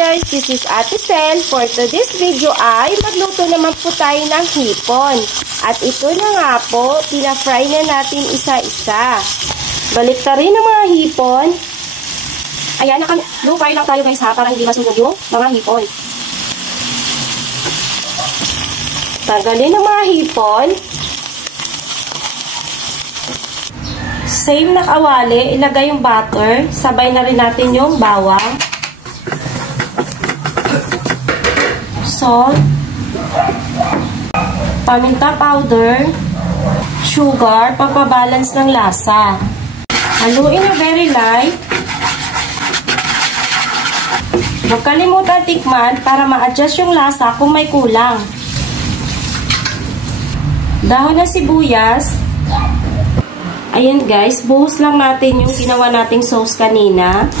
guys, this is Ate Sel. For today's video ay magluto naman po tayo ng hipon. At ito na nga po, pina-fry na natin isa-isa. Balik ta rin ang mga hipon. Ayan, low fry lang tayo guys ha, para hindi masunog yung mga hipon. Tanggalin ang mga hipon. Same na kawali, ilagay yung butter. Sabay na rin natin yung bawang. Salt. Paminta powder. Sugar, pagpabalance ng lasa. Haluin na very light. Huwag kalimutan tikman para ma-adjust yung lasa kung may kulang. Dahon na sibuyas. Ayan guys, buhos lang natin yung ginawa nating sauce kanina.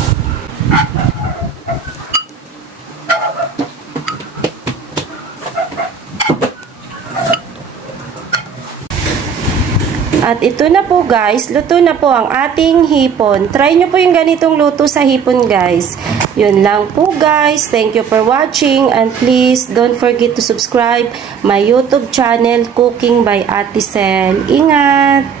At ito na po guys, luto na po ang ating hipon. Try nyo po yung ganitong luto sa hipon guys. Yun lang po guys. Thank you for watching and please don't forget to subscribe my YouTube channel Cooking by Ate Sel. Ingat!